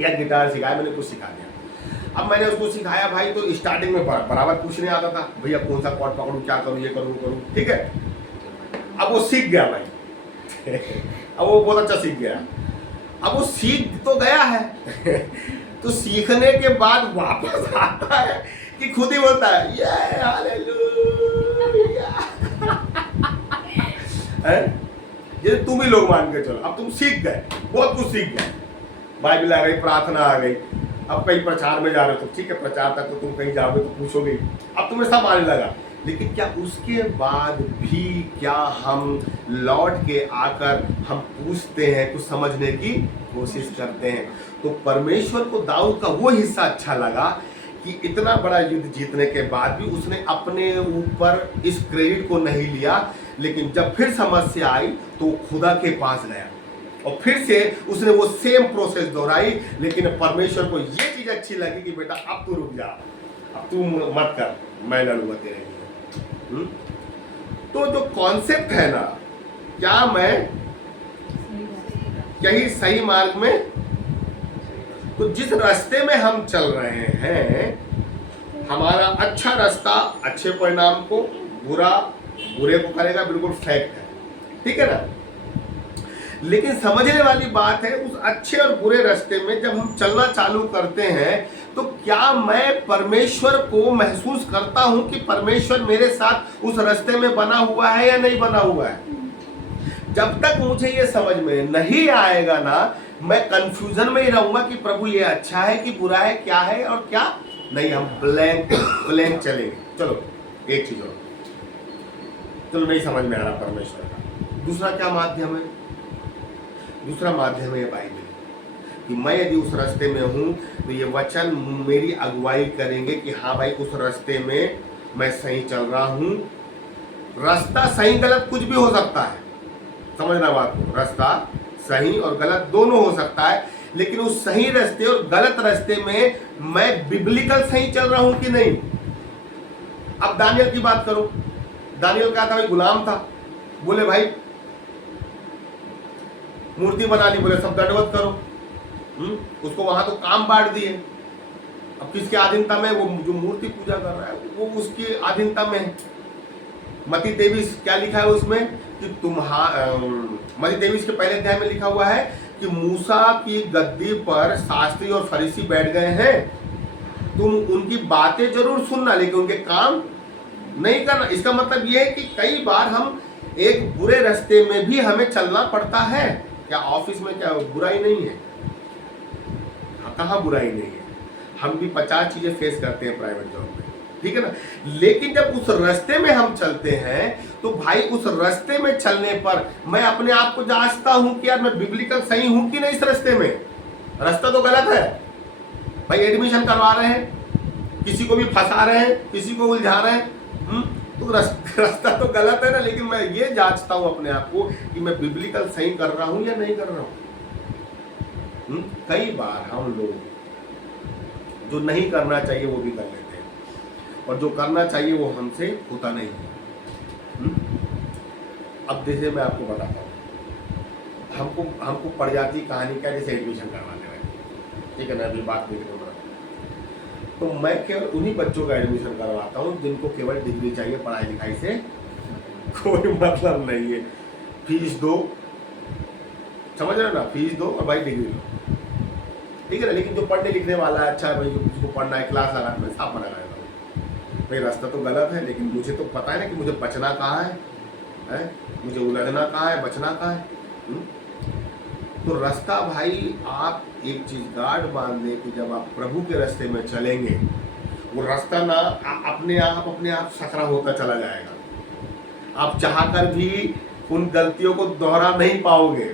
या गिटार सिखाया, मैंने कुछ सिखा दिया। अब मैंने उसको सिखाया भाई, तो स्टार्टिंग में बराबर कुछ नहीं आता था, भैया कौन सा कॉर्ड पकड़ूं, क्या करूं, ये करूं करूं, ठीक है। अब वो सीख गया भाई अब वो बहुत अच्छा सीख गया। अब वो सीख तो गया है तो सीखने के बाद वापस आता है कि खुद ही बोलता है ये हालेलुया ये तुम ही लोग मान के चलो। अब तुम सीख गए, बहुत कुछ सीख गए, बाइबल आ गई, प्रार्थना आ गई, अब कहीं प्रचार में जा रहे हो तो ठीक है, प्रचार तक तो तुम कहीं जाओगे तो पूछोगे, अब तुम्हें सब आने लगा। लेकिन क्या उसके बाद भी क्या हम लौट के आकर हम पूछते हैं, कुछ समझने की कोशिश करते हैं? तो परमेश्वर को दाऊद का वो हिस्सा अच्छा लगा कि इतना बड़ा युद्ध जीतने के बाद भी उसने अपने ऊपर इस क्रेडिट को नहीं लिया, लेकिन जब फिर समस्या आई तो खुदा के पास गया और फिर से उसने वो सेम प्रोसेस दोहराई। लेकिन परमेश्वर को ये चीज अच्छी लगी कि बेटा अब तू रुक जा, अब तू मत कर, मैं लड़ूंगा तेरे लिए। तो जो कॉन्सेप्ट है ना, क्या मैं यही सही मार्ग में, तो जिस रास्ते में हम चल रहे हैं, हमारा अच्छा रास्ता अच्छे परिणाम को, बुरा बुरे को करेगा, बिल्कुल फैक्ट है, ठीक है ना। लेकिन समझने वाली बात है, उस अच्छे और बुरे रास्ते में जब हम चलना चालू करते हैं तो क्या मैं परमेश्वर को महसूस करता हूं कि परमेश्वर मेरे साथ उस रास्ते में बना हुआ है या नहीं बना हुआ है? जब तक मुझे ये समझ में नहीं आएगा ना, मैं कंफ्यूजन में ही रहूंगा कि प्रभु ये अच्छा है कि बुरा है, क्या है और क्या नहीं। हम ब्लैंक चलेंगे। चलो एक चीज और, चलो नहीं समझ में आ रहा परमेश्वर का। दूसरा क्या माध्यम है? दूसरा माध्यम है बाइबल, कि मैं यदि उस रास्ते में हूँ तो ये वचन मेरी अगुवाई करेंगे कि हाँ भाई उस रास्ते में मैं सही चल रहा हूँ। रास्ता सही गलत कुछ भी हो सकता है, समझना बात को, रास्ता सही और गलत दोनों हो सकता है, लेकिन उस सही रास्ते और गलत रास्ते में मैं बिब्लिकल सही चल रहा हूँ कि नहीं। अब दानियल की बात करो, दानियल क्या था भाई? गुलाम था, बोले भाई मूर्ति बना ली, बोले सब दंडवत करो। उसको वहां तो काम बांट दिए। अब किसके अधीनता में? वो जो मूर्ति पूजा कर रहा है वो उसकी अधीनता में है। मती 23 क्या लिखा है उसमें कि मती 23 के पहले अध्याय में लिखा हुआ है कि मूसा की गद्दी पर शास्त्री और फरीसी बैठ गए हैं तुम उनकी बातें जरूर सुनना लेकिन उनके काम नहीं करना। इसका मतलब यह है कि कई बार हम एक बुरे रास्ते में भी हमें चलना पड़ता है। क्या ऑफिस में क्या बुराई नहीं है? कहाँ बुराई नहीं है? हम भी 50 चीजें फेस करते हैं प्राइवेट जॉब में, ठीक है ना। लेकिन जब उस रास्ते में हम चलते हैं तो भाई उस रास्ते में चलने पर मैं अपने आप को जांचता हूं कि यार मैं बिब्लिकल सही हूं कि नहीं। इस रास्ते में रास्ता तो गलत है भाई। एडमिशन करवा रहे हैं, किसी को भी फंसा रहे हैं, किसी को उलझा रहे हैं, तो रास्ता तो गलत है ना। लेकिन मैं ये जांचता हूं अपने आप को कि मैं बिब्लिकल सही कर रहा हूं या नहीं कर रहा हूं। कई बार हम लोग जो नहीं करना चाहिए वो भी कर लेते हैं और जो करना चाहिए वो हमसे होता नहीं है। अब जैसे मैं आपको बताता हूँ, हमको पड़ जाती कहानी क्या, जैसे एडमिशन करवाने में, ठीक है ना। अभी बात नहीं करूँगा तो मैं केवल उन्हीं बच्चों का एडमिशन करवाता हूँ जिनको केवल डिग्री चाहिए, पढ़ाई लिखाई से कोई मतलब नहीं है। फीस दो, समझ रहे हो ना, फीस दो और भाई डिग्री लो, ठीक है ना। लेकिन जो पढ़ने लिखने वाला है, अच्छा है भाई, जिसको पढ़ना है क्लास लगाने में, साफ मना करेगा भाई रास्ता तो गलत है। लेकिन मुझे तो पता है ना कि मुझे बचना कहाँ है, मुझे उलझना कहाँ है, बचना कहाँ है। तो रास्ता भाई आप एक चीज गार्ड बांध ले कि जब आप प्रभु के रास्ते में चलेंगे वो रास्ता ना अपने आप सकरा होता चला जाएगा। आप चाहकर भी उन गलतियों को दोहरा नहीं पाओगे।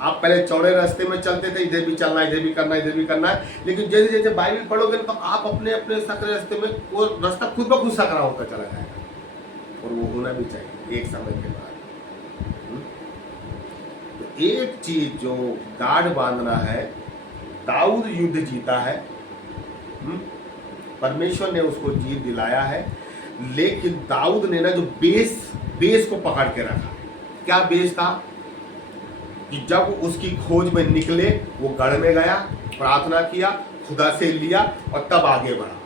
आप पहले चौड़े रास्ते में चलते थे, इधर भी चलना है, इधर भी करना है, इधर भी करना है, लेकिन जैसे जैसे बाइबल पढ़ोगे तो आप अपने अपने सकरे रास्ते में वो रास्ता खुद ब खुद सकरा होता चला जाएगा। और वो होना भी चाहिए एक समय के बाद। तो एक चीज जो गार्ड बांधना है, दाऊद युद्ध जीता है, परमेश्वर ने उसको जीत दिलाया है, लेकिन दाऊद ने ना जो बेस को पकड़ के रखा। क्या बेस था कि जब उसकी खोज में निकले वो गढ़ में गया, प्रार्थना किया, खुदा से लिया और तब आगे बढ़ा।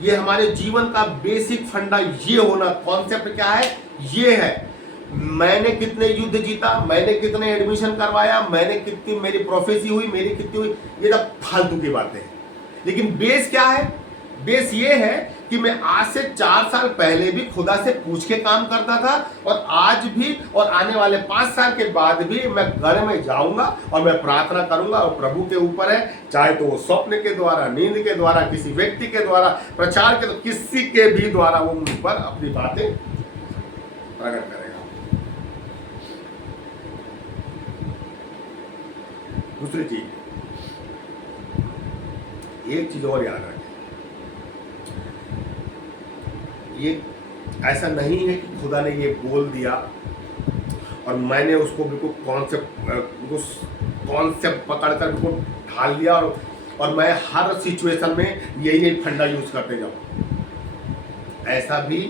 ये हमारे जीवन का बेसिक फंडा ये होना, कॉन्सेप्ट क्या है, ये है मैंने कितने युद्ध जीता, मैंने कितने एडमिशन करवाया, मैंने कितनी मेरी प्रोफेसी हुई, मेरी कितनी हुई, ये सब फालतू की बातें हैं। लेकिन बेस क्या है? बेस ये है कि मैं आज से 4 साल पहले भी खुदा से पूछ के काम करता था और आज भी और आने वाले 5 साल के बाद भी मैं घर में जाऊंगा और मैं प्रार्थना करूंगा। और प्रभु के ऊपर है, चाहे तो वो स्वप्न के द्वारा, नींद के द्वारा, किसी व्यक्ति के द्वारा, प्रचार के, तो किसी के भी द्वारा वो मुझ पर अपनी बातें प्रकट करेगा। दूसरी चीज, एक चीज और याद रखें, ये ऐसा नहीं है कि खुदा ने ये बोल दिया और मैंने उसको बिल्कुल कॉन्सेप्ट पकड़कर बिल्कुल ढाल लिया और मैं हर सिचुएशन में यही फंडा यूज करते जाऊं। ऐसा भी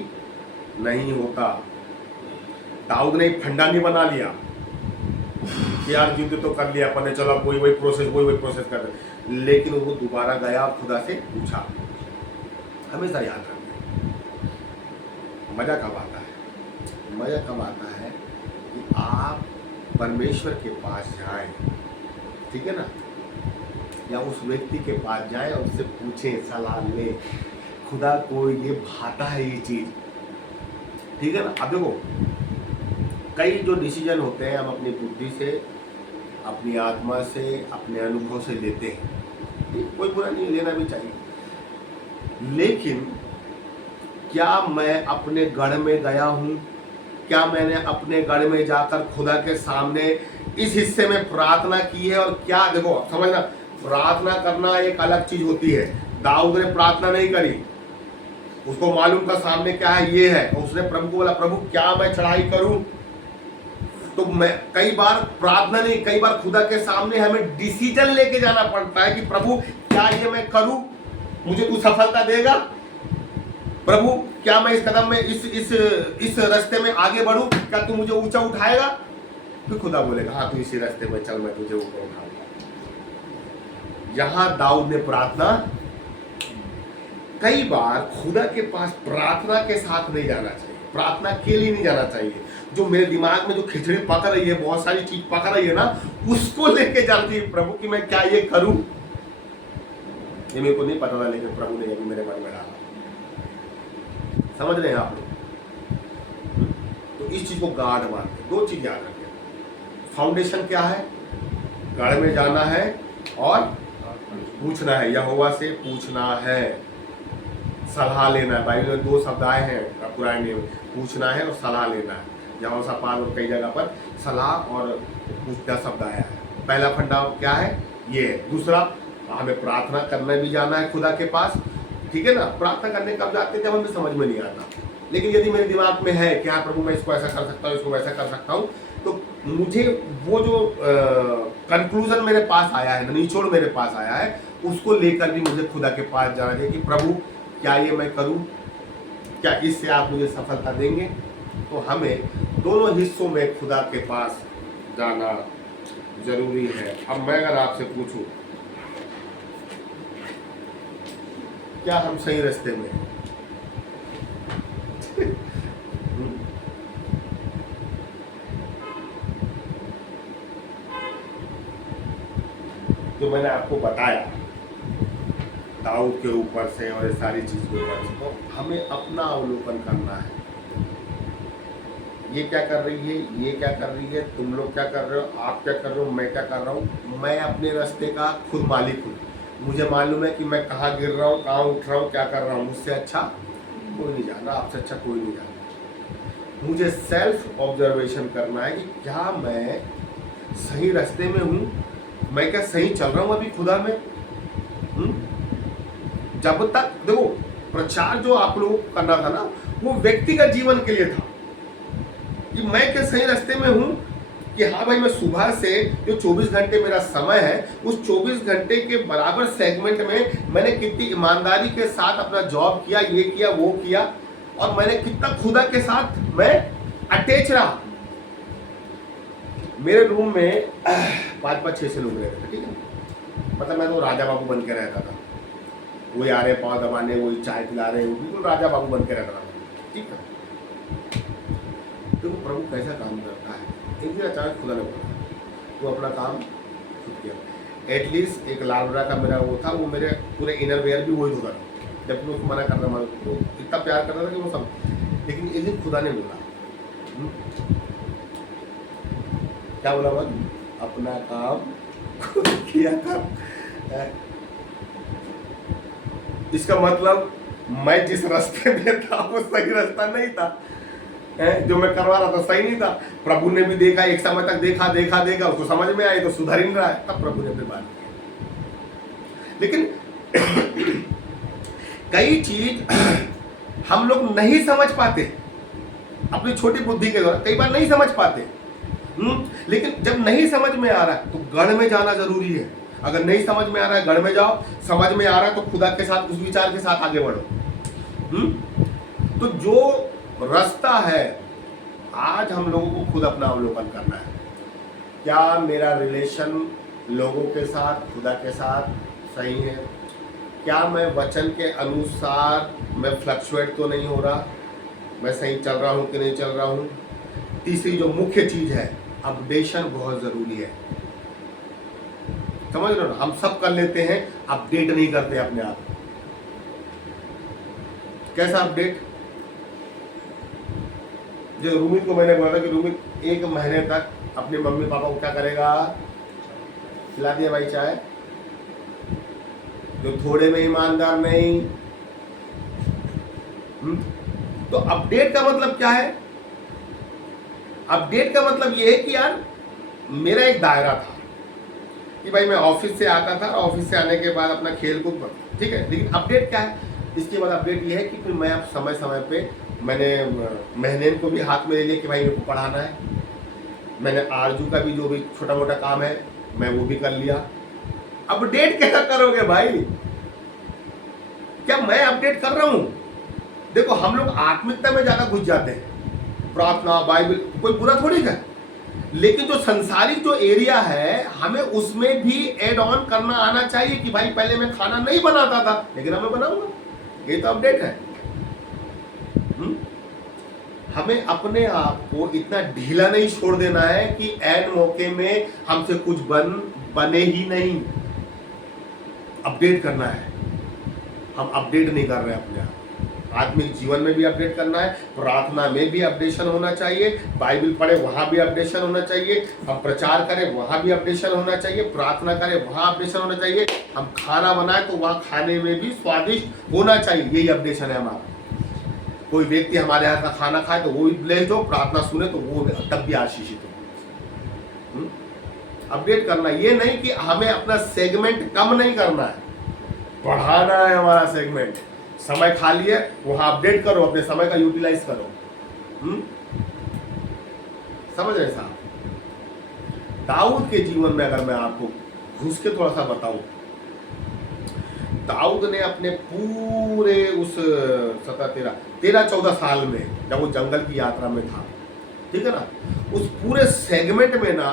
नहीं होता। दाऊद ने फंडा नहीं बना लिया कि यार युद्ध तो कर लिया अपन ने, चलो वही प्रोसेस कर दे। लेकिन वो दोबारा गया, खुदा से पूछा। हमेशा याद रखना, मजा कब आता है? मजा कब आता है कि आप परमेश्वर के पास जाएं, ठीक है ना, या उस व्यक्ति के पास जाएं और उससे पूछें, सलाह लें, खुदा को ये भाता है ये चीज, ठीक है ना। अब देखो, कई जो डिसीजन होते हैं हम अपनी बुद्धि से, अपनी आत्मा से, अपने अनुभव से लेते हैं, कोई बुरा नहीं, लेना भी चाहिए। लेकिन क्या मैं अपने गढ़ में गया हूं? क्या मैंने अपने गढ़ में जाकर खुदा के सामने इस हिस्से में प्रार्थना की है? और क्या, देखो समझना, प्रार्थना करना एक अलग चीज होती है। दाऊद ने प्रार्थना नहीं करी, उसको मालूम था सामने क्या है, ये है, और उसने प्रभु को बोला, प्रभु क्या मैं चढ़ाई करूं? तो मैं कई बार प्रार्थना नहीं, कई बार खुदा के सामने हमें डिसीजन लेके जाना पड़ता है कि प्रभु क्या ये मैं करूं, मुझे तू सफलता देगा? प्रभु क्या मैं इस कदम में इस रास्ते में आगे बढ़ूं, क्या तू मुझे ऊंचा उठाएगा? फिर खुदा बोलेगा, हाँ तू इसी रास्ते में चल, मैं तुझे ऊपर उठाऊंगा। यहां दाऊद ने प्रार्थना, कई बार खुदा के पास प्रार्थना के साथ नहीं जाना चाहिए, प्रार्थना के लिए नहीं जाना चाहिए। जो मेरे दिमाग में जो खिचड़ी पक रही है, बहुत सारी चीज पक रही है ना, उसको लेके जाती है प्रभु कि मैं क्या ये करूं। ये मेरे को नहीं पता था, लेकिन प्रभु ने अभी मेरे मन में डाला। समझ रहे हैं आप लोग? तो इस चीज को गाढ़ मानते। दो चीज याद रखें, फाउंडेशन क्या है? गढ़ में जाना है और पूछना है, यहोवा से पूछना है, सलाह लेना है। बाइबल में 2 शब्द आए हैं पुराने में, पूछना है और सलाह लेना है। यहोशापात और कई जगह पर सलाह और पूछना शब्द आया है। पहला फंडा क्या है? ये है। दूसरा, हमें प्रार्थना करने भी जाना है खुदा के पास, ठीक है ना। प्रार्थना करने कब जाते हैं? जब हमें समझ में नहीं आता। लेकिन यदि मेरे दिमाग में है कि हाँ प्रभु मैं इसको ऐसा कर सकता हूँ, इसको वैसा कर सकता हूँ, तो मुझे वो जो कंक्लूजन मेरे पास आया है, निचोड़ मेरे पास आया है, उसको लेकर भी मुझे खुदा के पास जाना चाहिए कि प्रभु क्या ये मैं करूं, क्या इससे आप मुझे सफलता देंगे। तो हमें दोनों हिस्सों में खुदा के पास जाना जरूरी है। अब मैं अगर आपसे पूछूं, क्या हम सही रास्ते में हैं? जो मैंने आपको बताया दाऊद के ऊपर से और ये सारी चीज के ऊपर से, तो हमें अपना अवलोकन करना है। ये क्या कर रही है, ये क्या कर रही है, तुम लोग क्या कर रहे हो, आप क्या कर रहे हो, मैं क्या कर रहा हूँ। मैं अपने रास्ते का खुद मालिक हूँ। मुझे मालूम है कि मैं कहाँ गिर रहा हूँ, कहाँ उठ रहा हूँ, क्या कर रहा हूँ। मुझसे अच्छा कोई नहीं जान रहा, आपसे अच्छा कोई नहीं जान रहा। मुझे सेल्फ ऑब्जर्वेशन करना है कि क्या मैं सही रास्ते में हूँ, मैं क्या सही चल रहा हूँ अभी खुदा में। जब तक देखो, प्रचार जो आप लोगों को करना था ना, वो व्यक्तिगत जीवन के लिए था कि मैं क्या सही रास्ते में हूँ, कि हाँ भाई मैं सुबह से जो 24 घंटे मेरा समय है, उस 24 घंटे के बराबर सेगमेंट में मैंने कितनी ईमानदारी के साथ अपना जॉब किया, ये किया, वो किया, और मैंने कितना खुदा के साथ मैं अटैच रहा। मेरे रूम में 5-5, 6 लोग रहते थे, ठीक है। मतलब मैं तो राजा बाबू बन के रहता था। वही आ रहे पाँव दबाने, वही चाय पिला रहे, वो बिल्कुल राजा बाबू बन के रहता था, ठीक है। तो प्रभु कैसा काम करता है। एक दिन अचानक खुदा ने बोला तो अपना काम खुद किया। एटलीस्ट एक लाल बड़ा का मेरा वो था, वो मेरे पूरे इनर वेयर भी वही धोता था, जबकि मैं उसको मना करता था, तो इतना प्यार करता था कि वो सब। लेकिन एक दिन खुदा ने बोला, क्या बोला बस, अपना काम खुद किया था। इसका मतलब मैं जिस रास्ते में था वो सही रास्ता नहीं था, जो मैं करवा रहा था सही नहीं था। प्रभु ने भी देखा, एक समय तक देखा, उसको समझ में आए तो सुधर ही नहीं रहा है, तब प्रभु ने फिर बात की। लेकिन कई चीज हम लोग नहीं समझ पाते, अपनी छोटी बुद्धि के द्वारा कई बार नहीं समझ पाते। लेकिन जब नहीं समझ में आ रहा है तो गढ़ में जाना जरूरी है। अगर नहीं समझ में आ रहा है, गढ़ में जाओ। समझ में आ रहा है तो खुदा के साथ, उस विचार के साथ आगे बढ़ो। तो जो रास्ता है, आज हम लोगों को खुद अपना अवलोकन करना है। क्या मेरा रिलेशन लोगों के साथ, खुदा के साथ सही है? क्या मैं वचन के अनुसार मैं फ्लक्चुएट तो नहीं हो रहा, मैं सही चल रहा हूँ कि नहीं चल रहा हूँ? तीसरी जो मुख्य चीज है, अपडेशन बहुत जरूरी है। समझ रहे हो? हम सब कर लेते हैं, अपडेट नहीं करते अपने आप। कैसा अपडेट? जो रूमित को मैंने बोला था कि रूमित 1 महीने तक अपने मम्मी पापा को क्या करेगा, खिला दिया भाई चाय, जो थोड़े में ईमानदार नहीं। तो अपडेट का मतलब क्या है? अपडेट का मतलब ये है कि यार मेरा एक दायरा था कि भाई मैं ऑफिस से आता था, ऑफिस से आने के बाद अपना खेल कूद, ठीक है। लेकिन अपडेट क्या है? इसके बाद अपडेट ये है कि फिर मैं अब समय समय पे मैंने महीने को भी हाथ में ले लिया कि भाई मेरे को पढ़ाना है। मैंने आरजू का भी जो भी छोटा मोटा काम है मैं वो भी कर लिया। अपडेट कैसा करोगे भाई? क्या मैं अपडेट कर रहा हूं? देखो हम लोग आत्मिकता में ज्यादा घुस जाते हैं, प्रार्थना, बाइबल, कोई बुरा थोड़ी है। लेकिन जो संसारिक जो एरिया है, हमें उसमें भी एड ऑन करना आना चाहिए कि भाई पहले मैं खाना नहीं बनाता था, लेकिन अब मैं बनाऊंगा। ये तो अपडेट है। हमें अपने आप को इतना ढीला नहीं छोड़ देना है कि ऐन मौके में हमसे कुछ बने ही नहीं। अपडेट करना है। हम अपडेट नहीं कर रहे हैं अपने आप। आत्मिक जीवन में भी अपडेट करना है, प्रार्थना में भी अपडेशन होना चाहिए, बाइबल पढ़े वहाँ भी अपडेशन होना चाहिए, हम प्रचार करें वहाँ भी अपडेशन होना चाहिए, प्रार्थना करें वहाँ अपडेशन होना चाहिए, हम खाना बनाए तो वहाँ खाने में भी स्वादिष्ट होना चाहिए। यही अपडेशन है हमारा। कोई व्यक्ति हमारे हाथ का खाना खाए तो वो भी ब्लेस्ड हो, प्रार्थना सुने तो वो तब भी आशीषित हो। अपडेट करना, ये नहीं कि हमें अपना सेगमेंट कम नहीं करना है, बढ़ाना है हमारा सेगमेंट। समय खाली है वहां अपडेट करो, अपने समय का यूटिलाइज करो। समझ रहे साहब? दाऊद के जीवन में अगर मैं आपको घुस के थोड़ा सा बताऊं, दाऊद ने अपने पूरे उस 13-14 साल में जब वो जंगल की यात्रा में था, ठीक है ना, उस पूरे सेगमेंट में ना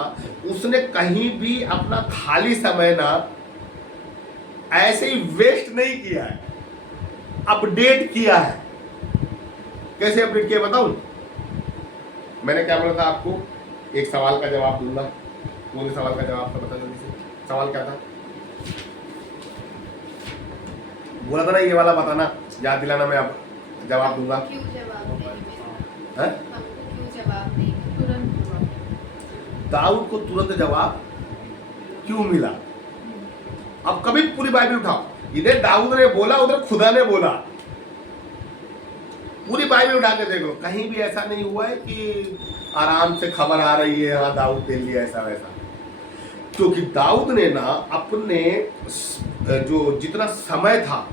उसने कहीं भी अपना खाली समय ना ऐसे ही वेस्ट नहीं किया है, अपडेट किया है। कैसे अपडेट किया बताऊं? मैंने क्या बोला था आपको? एक सवाल का जवाब दूंगा, पूरे सवाल का जवाब तो बता जल्दी से। सवाल क्या था? बोला था ना ये वाला बताना, याद दिलाना, मैं अब जवाब दूंगा। क्यों जवाब नहीं? है? हमको क्यों जवाब नहीं? तुरंत जवाब। दाऊद को तुरंत जवाब क्यों मिला? अब कभी पूरी बाइबल उठाओ, इधर दाऊद ने बोला, उधर खुदा ने बोला। पूरी बाइबल उठा के देखो, कहीं भी ऐसा नहीं हुआ है कि आराम से खबर आ रही है हाँ दाऊद दे लिया ऐसा वैसा। क्योंकि दाऊद ने ना अपने जो जितना समय था,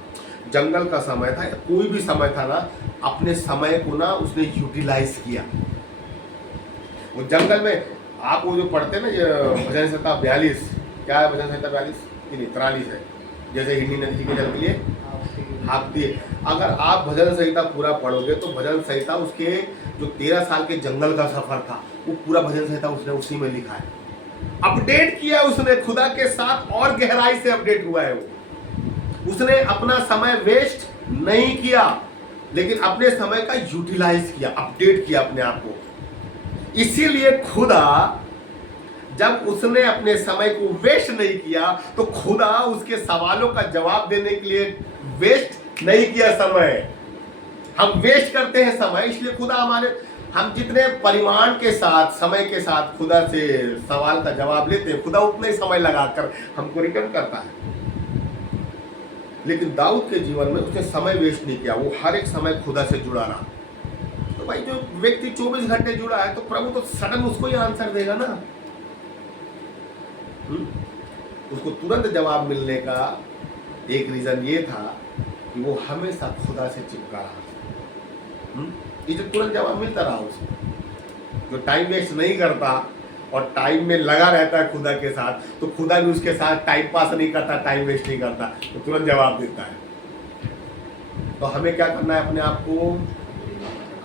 जंगल का समय था या कोई भी समय था ना, अपने समय को ना उसने यूटिलाइज किया। वो जंगल में आप वो जो पढ़ते हैं ना, ये भजन संहिता 42, क्या है भजन संहिता 42 की नहीं 43 है, जैसे हिंदी नदी के जल के लिए हाँकती है। अगर आप भजन संहिता पूरा पढ़ोगे तो भजन संहिता उसके जो 13 साल के जंगल का सफर था वो पूरा भजन संहिता उसने उसी में लिखा है। अपडेट किया उसने खुदा के साथ, और गहराई से अपडेट हुआ है वो। उसने अपना समय वेस्ट नहीं किया, लेकिन अपने समय का यूटिलाइज किया, अपडेट किया अपने आप को। इसीलिए खुदा जब उसने अपने समय को वेस्ट नहीं किया तो खुदा उसके सवालों का जवाब देने के लिए वेस्ट नहीं किया समय। हम वेस्ट करते हैं समय, इसलिए खुदा हम जितने परिमाण के साथ, समय के साथ खुदा से सवाल का जवाब लेते हैं, खुदा उतना ही समय लगाकर हमको रिटर्न करता है। लेकिन दाऊद के जीवन में उसने समय वेस्ट नहीं किया, वो हर एक समय खुदा से जुड़ा रहा। तो भाई जो व्यक्ति 24 घंटे जुड़ा है तो प्रभु तो सडन उसको ही आंसर देगा ना। उसको तुरंत जवाब मिलने का एक रीजन ये था कि वो हमेशा खुदा से चिपका रहा। ये तुरंत जवाब मिलता रहा उसको, जो टाइम वेस्ट नहीं करता और टाइम में लगा रहता है खुदा के साथ, तो खुदा भी उसके साथ टाइम पास नहीं करता, टाइम वेस्ट नहीं करता, तो तुरंत जवाब देता है। तो हमें क्या करना है? अपने आप को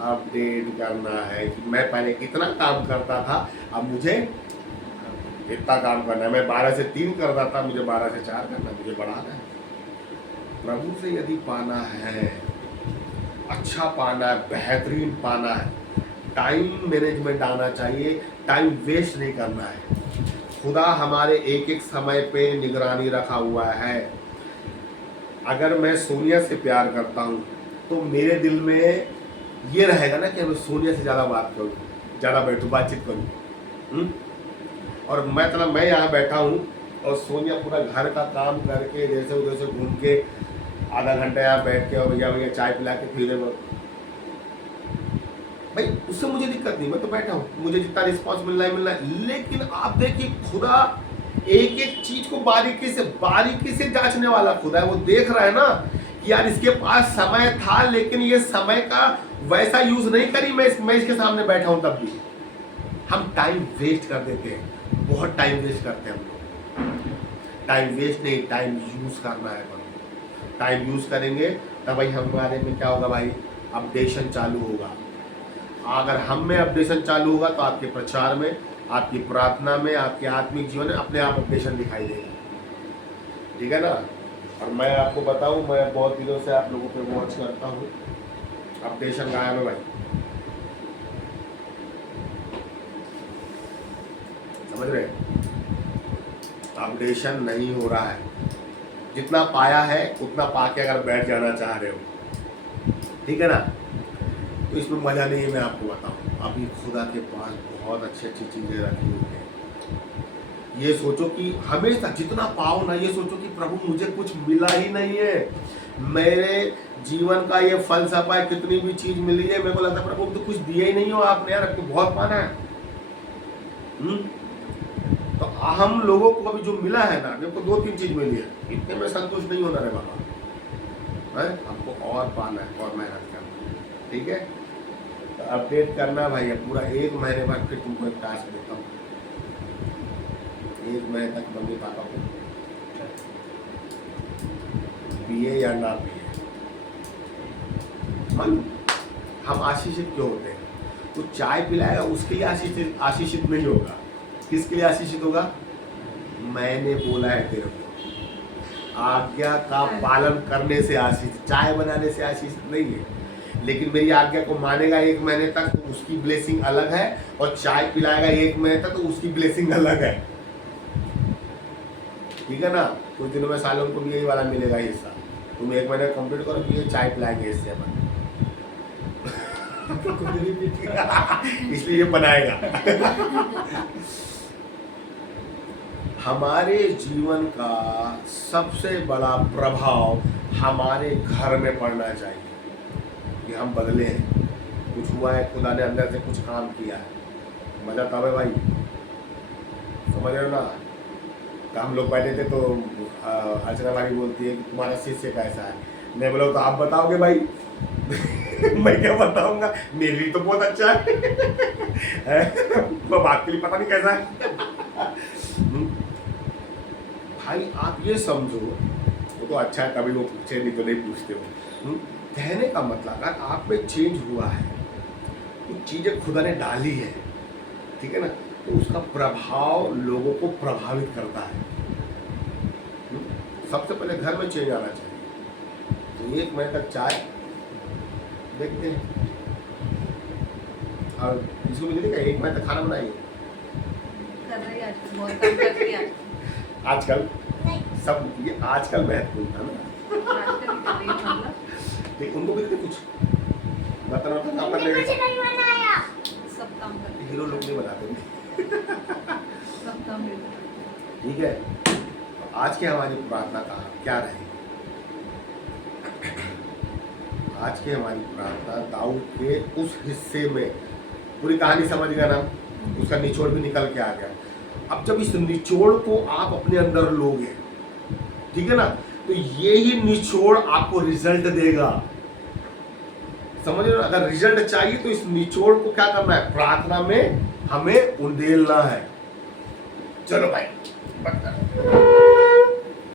अपडेट करना है कि मैं पहले कितना काम करता था, अब मुझे इतना काम करना है। मैं 12 से 3 करता था, मुझे 12 से 4 करना, मुझे बढ़ाना है। प्रभु से यदि पाना है, अच्छा पाना है, बेहतरीन पाना है, टाइम मैनेजमेंट आना चाहिए, टाइम वेस्ट नहीं करना है। खुदा हमारे एक एक समय पे निगरानी रखा हुआ है। अगर मैं सोनिया से प्यार करता हूँ तो मेरे दिल में ये रहेगा ना कि मैं सोनिया से ज़्यादा बात करूँ, ज़्यादा बैठूँ, बातचीत करूँ। और मैं यहाँ बैठा हूँ और सोनिया पूरा घर का काम करके जैसे उधर से घूम के आधा घंटा यहाँ बैठ के और भैया चाय पिला के फिर भाई, उससे मुझे दिक्कत नहीं, मैं तो बैठा हूँ, मुझे जितना रिस्पॉन्स मिलना है। लेकिन आप देखिए खुदा एक एक चीज को बारीकी से जांचने वाला खुदा है। वो देख रहा है ना कि यार इसके पास समय था लेकिन ये समय का वैसा यूज नहीं करी, मैं इसके सामने बैठा हूँ। तब भी हम टाइम वेस्ट कर देते हैं, बहुत टाइम वेस्ट करते हैं हम लोग। टाइम वेस्ट नहीं, टाइम यूज करना है। टाइम यूज करेंगे तब भाई हमारे में क्या होगा भाई? अपडेशन चालू होगा। अगर हम में अपडेशन चालू होगा तो आपके प्रचार में, आपकी प्रार्थना में, आपके आत्मिक जीवन में अपने आप अपडेशन दिखाई देगा। ठीक है ना? और मैं आपको बताऊं, मैं बहुत दिनों से आप लोगों पे वॉच करता हूं, अपडेशन गायब है भाई। समझ रहे? अपडेशन नहीं हो रहा है। जितना पाया है उतना पाके अगर बैठ जाना चाह रहे हो, ठीक है ना, तो इसमें मज़ा नहीं है। मैं आपको बताऊँ, अभी खुदा के पास बहुत अच्छी अच्छी चीज़ें रखी हुई हैं। ये सोचो कि हमेशा जितना पाओ ना, ये सोचो कि प्रभु मुझे कुछ मिला ही नहीं है, मेरे जीवन का ये फलसफा है, कितनी भी चीज़ मिली है मेरे को लगता है प्रभु तो कुछ दिया ही नहीं हो आपने, यार आपको बहुत पाना है। तो हम लोगों को अभी जो मिला है ना, मेरे को 2-3 चीज़ मिली है, इतने में संतुष्ट नहीं होना रे बाबा, है हमको और पाना है और मेहनत करना है, ठीक है। तो अपडेट करना भाई, अब पूरा 1 महीने बाद फिर तुमको एक टास्क देता हूँ, 1 महीने तक मम्मी पापा को पिए या ना पिए, हम आशीषित क्यों होते हैं? तो चाय पिलाएगा उसके लिए आशीषित नहीं होगा, किसके लिए आशीषित होगा? मैंने बोला है तेरे को, आज्ञा का पालन करने से आशीषित, चाय बनाने से आशीषित नहीं है। लेकिन मेरी आज्ञा को मानेगा 1 महीने तक तो उसकी ब्लेसिंग अलग है, और चाय पिलाएगा 1 महीने तक तो उसकी ब्लेसिंग अलग है, ठीक है ना। कुछ दिनों में सालों को भी यही वाला मिलेगा हिस्सा, तुम 1 महीने कंप्लीट करो कि ये चाय पिलाएंगे इससे अपन इसलिए ये बनाएगा। हमारे जीवन का सबसे बड़ा प्रभाव हमारे घर में पड़ना चाहिए कि हम बदले हैं, कुछ हुआ है, खुदा ने अंदर से कुछ काम किया है। मजा तब है भाई, समझ रहे हो ना। तो हम लोग बैठे थे तो अर्चना भाई बोलती है कि तुम्हारा शिष्य कैसा है, मैं बोला तो आप बताओगे भाई मैं क्या बताऊंगा, मेरे लिए तो बहुत अच्छा है तो बात के लिए पता नहीं कैसा है भाई। आप ये समझो वो तो अच्छा है, कभी वो पूछे नहीं तो नहीं पूछते हो। कहने का मतलब अगर आप में चेंज हुआ है, कुछ चीज़ें खुदा ने डाली है, ठीक है ना, तो उसका प्रभाव लोगों को प्रभावित करता है। सबसे पहले घर में चेंज आना चाहिए। तो 1 महीने तक चाय देखते हैं, और इसको भी देखिए 1 महीने तक खाना बनाइए। कर रही है आजकल, बहुत कम कर रही है आजकल सब ये आजकल महत्वपूर्ण था ना, आजकल ही कर रही है मतलब। देख उनको भी कुछ बर्तन वर्तन काम कर लेंगे, सब काम कर रही है, हीरो लोग नहीं बनाते सब काम कर रही है। ठीक है। तो आज की हमारी प्रार्थना का क्या रहेगी? आज की हमारी प्रार्थना दाऊद के उस हिस्से में, पूरी कहानी समझ गया ना, उसका निचोड़ भी निकल के आ गया। अब जब इस निचोड़ को आप अपने अंदर लोगे, ठीक है ना, तो ये ही निचोड़ आपको रिजल्ट देगा, समझ रहे हो। अगर रिजल्ट चाहिए तो इस निचोड़ को क्या करना है? प्रार्थना में हमें उंडेलना है। चलो भाई,